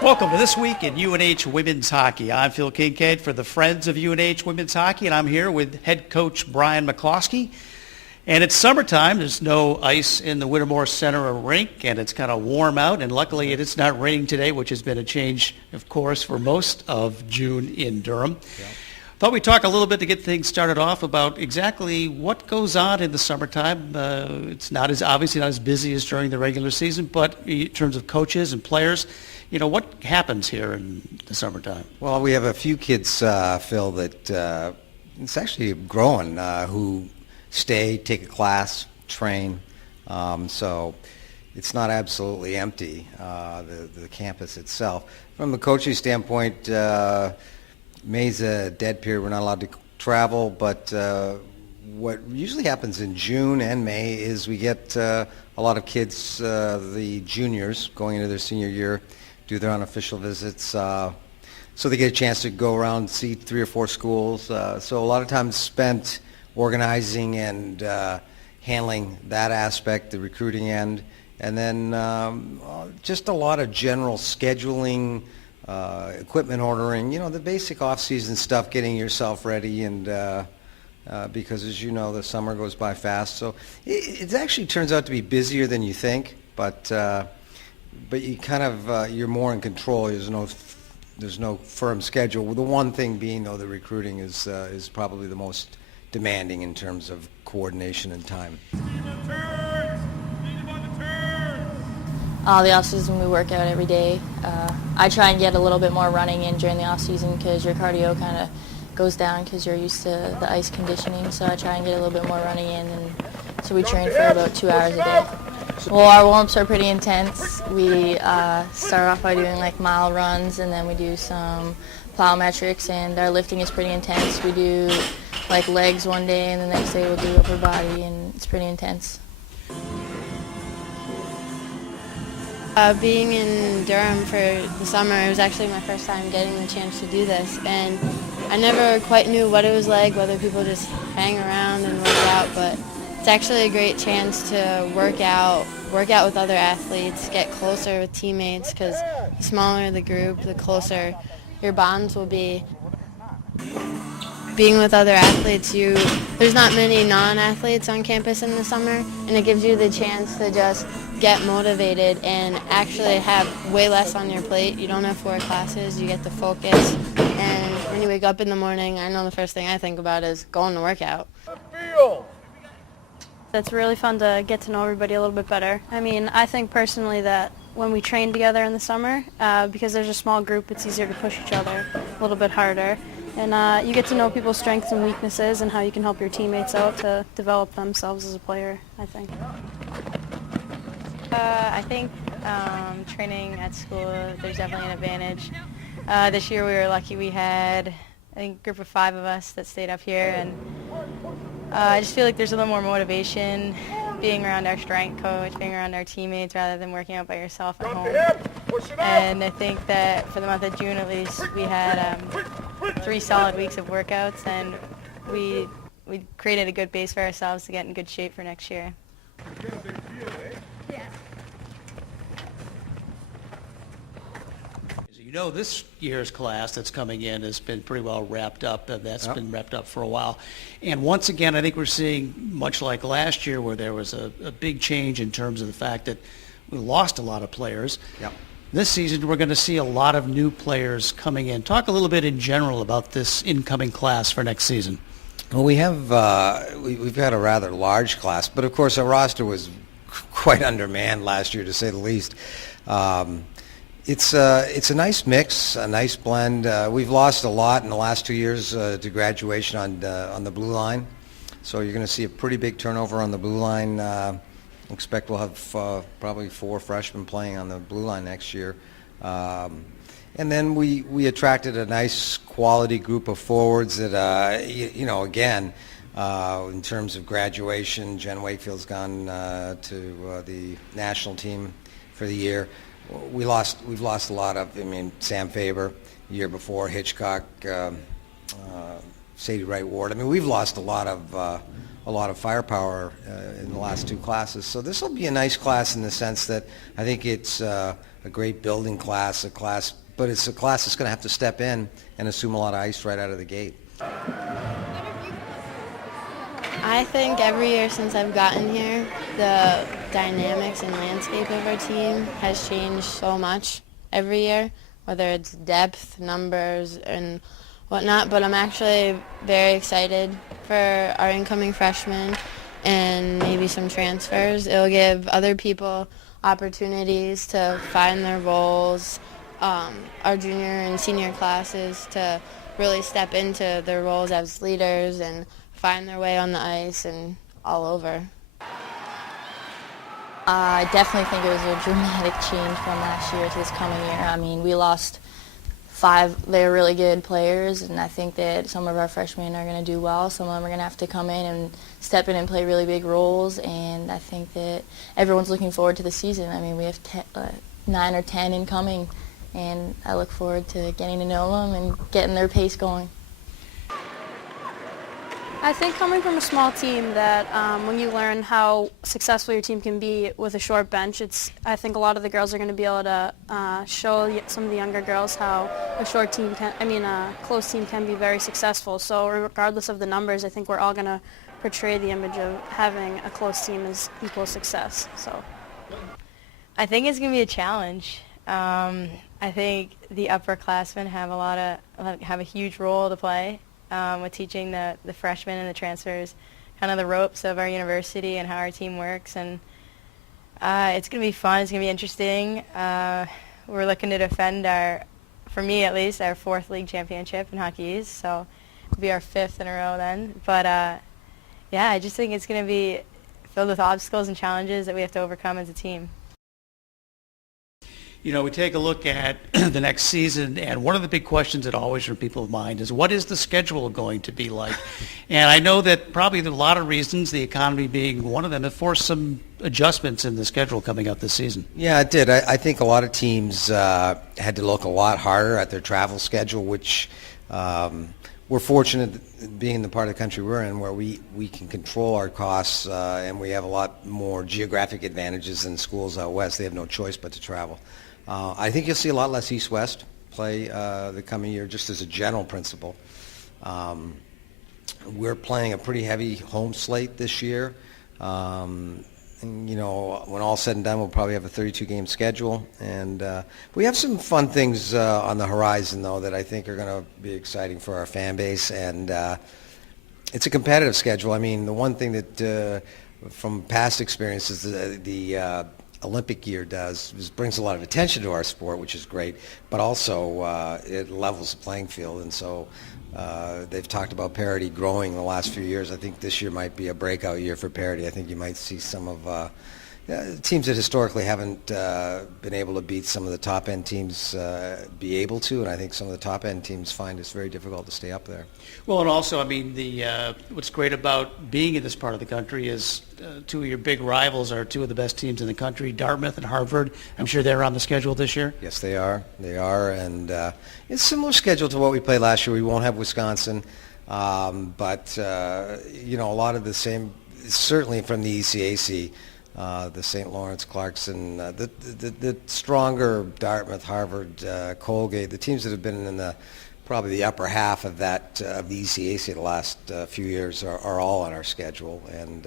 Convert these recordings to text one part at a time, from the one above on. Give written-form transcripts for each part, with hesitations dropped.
Welcome to This Week in UNH Women's Hockey. I'm Phil Kincaid for the Friends of UNH Women's Hockey, and I'm here with head coach Brian McCloskey. And it's summertime. There's no ice in the Whittemore Center rink, and it's kind of warm out, and luckily it's not raining today, which has been a change, of course, for most of June in Durham. Yeah. Thought we'd talk a little bit to get things started off about exactly what goes on in the summertime. It's not as obviously not as busy as during the regular season, but in terms of coaches and players, you know, what happens here in the summertime? Well, we have a few kids, Phil, that it's actually growing, who stay, take a class, train. So it's not absolutely empty, the campus itself. From the coaching standpoint, May's a dead period. We're not allowed to travel, but what usually happens in June and May is we get a lot of kids, the juniors, going into their senior year, do their unofficial visits, so they get a chance to go around and see 3 or 4 schools. So a lot of time spent organizing and handling that aspect, the recruiting end, and then just a lot of general scheduling, equipment ordering, you know, the basic off-season stuff, getting yourself ready, and because as you know, the summer goes by fast. So it actually turns out to be busier than you think, but you kind of you're more in control. There's no firm schedule. The one thing being, though, the recruiting is probably the most demanding in terms of coordination and time. The off-season we work out every day. I try and get a little bit more running in during the off-season because your cardio kind of goes down because you're used to the ice conditioning. So I try and get a little bit more running in, and so we train for about 2 hours a day. Well, our warm-ups are pretty intense. We start off by doing like mile runs, and then we do some plyometrics, and our lifting is pretty intense. We do like legs one day, and the next day we'll do upper body, and it's pretty intense. Being in Durham for the summer, it was actually my first time getting the chance to do this, and I never quite knew what it was like, whether people just hang around and work out, but it's actually a great chance to work out with other athletes, get closer with teammates, because the smaller the group, the closer your bonds will be. Being with other athletes, there's not many non-athletes on campus in the summer, and it gives you the chance to just get motivated and actually have way less on your plate. You don't have 4 classes, you get to focus, and when you wake up in the morning, I know the first thing I think about is going to work out. It's really fun to get to know everybody a little bit better. I mean, I think personally that when we train together in the summer, because there's a small group, it's easier to push each other a little bit harder. And you get to know people's strengths and weaknesses and how you can help your teammates out to develop themselves as a player, I think. I think training at school, there's definitely an advantage. This year we were lucky we had, I think, a group of 5 of us that stayed up here, and I just feel like there's a little more motivation being around our strength coach, being around our teammates rather than working out by yourself at home. And I think that for the month of June at least, we had 3 solid weeks of workouts, and we created a good base for ourselves to get in good shape for next year. You know, this year's class that's coming in has been pretty well wrapped up. That's been wrapped up for a while. And once again, I think we're seeing, much like last year, where there was a big change in terms of the fact that we lost a lot of players. Yep. This season, we're going to see a lot of new players coming in. Talk a little bit in general about this incoming class for next season. Well, we've got a rather large class, but of course our roster was quite undermanned last year, to say the least. It's a nice mix, a nice blend. We've lost a lot in the last 2 years to graduation on the blue line, so you're going to see a pretty big turnover on the blue line. Expect we'll have probably 4 freshmen playing on the blue line next year. And then we attracted a nice quality group of forwards that, you know, again, in terms of graduation, Jen Wakefield's gone to the national team for the year. We've lost a lot of, I mean, Sam Faber, the year before, Hitchcock, Sadie Wright Ward. I mean, we've lost a lot of firepower in the last 2 classes. So this will be a nice class in the sense that I think it's a a great building class, but it's a class that's going to have to step in and assume a lot of ice right out of the gate. I think every year since I've gotten here, the dynamics and landscape of our team has changed so much every year, whether it's depth, numbers, and whatnot. But I'm actually very excited for our incoming freshmen and maybe some transfers. It'll give other people opportunities to find their roles, our junior and senior classes to really step into their roles as leaders and find their way on the ice and all over. I definitely think it was a dramatic change from last year to this coming year. I mean, we lost 5, they're really good players, and I think that some of our freshmen are going to do well. Some of them are going to have to come in and step in and play really big roles, and I think that everyone's looking forward to the season. I mean, we have 9 or 10 incoming, and I look forward to getting to know them and getting their pace going. I think coming from a small team that when you learn how successful your team can be with a short bench, I think a lot of the girls are going to be able to show some of the younger girls how a close team can be very successful. So regardless of the numbers, I think we're all going to portray the image of having a close team as equal success. So I think it's going to be a challenge. I think the upperclassmen have a huge role to play with teaching the freshmen and the transfers kind of the ropes of our university and how our team works. And it's going to be fun. It's going to be interesting. We're looking to defend for me at least, our 4th league championship in Hockey East. So it'll be our 5th in a row then. But yeah, I just think it's going to be filled with obstacles and challenges that we have to overcome as a team. You know, we take a look at the next season, and one of the big questions that always from people's mind is, what is the schedule going to be like? And I know that probably there are a lot of reasons, the economy being one of them, have forced some adjustments in the schedule coming up this season. Yeah, it did. I think a lot of teams had to look a lot harder at their travel schedule, which we're fortunate being the part of the country we're in where we can control our costs, and we have a lot more geographic advantages than schools out west. They have no choice but to travel. I think you'll see a lot less East-West play the coming year, just as a general principle. We're playing a pretty heavy home slate this year. And, you know, when all's said and done, we'll probably have a 32-game schedule. And we have some fun things on the horizon, though, that I think are going to be exciting for our fan base. And it's a competitive schedule. I mean, the one thing that, from past experiences, the Olympic year does is brings a lot of attention to our sport, which is great, but also it levels the playing field. And so they've talked about parity growing the last few years. I think this year might be a breakout year for parity. I think you might see some of teams that historically haven't been able to beat some of the top-end teams be able to, and I think some of the top-end teams find it's very difficult to stay up there. Well, and also, I mean, what's great about being in this part of the country is 2 of your big rivals are 2 of the best teams in the country, Dartmouth and Harvard. I'm sure they're on the schedule this year. Yes, they are. They are, and it's a similar schedule to what we played last year. We won't have Wisconsin, but you know, a lot of the same, certainly from the ECAC. The St. Lawrence, Clarkson, the stronger Dartmouth, Harvard, Colgate, the teams that have been in probably the upper half of that of the ECAC the last few years are all on our schedule. And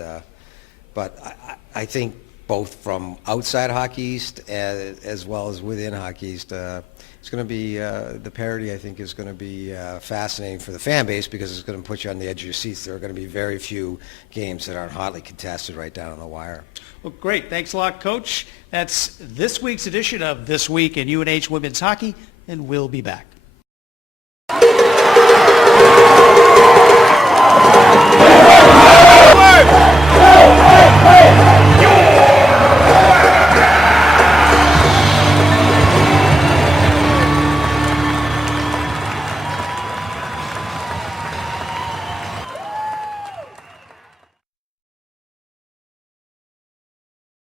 but I think both from outside Hockey East as well as within Hockey East, it's going to be the parity. I think is going to be fascinating for the fan base because it's going to put you on the edge of your seats. There are going to be very few games that aren't hotly contested right down on the wire. Well, great. Thanks a lot, Coach. That's this week's edition of This Week in UNH Women's Hockey, and we'll be back.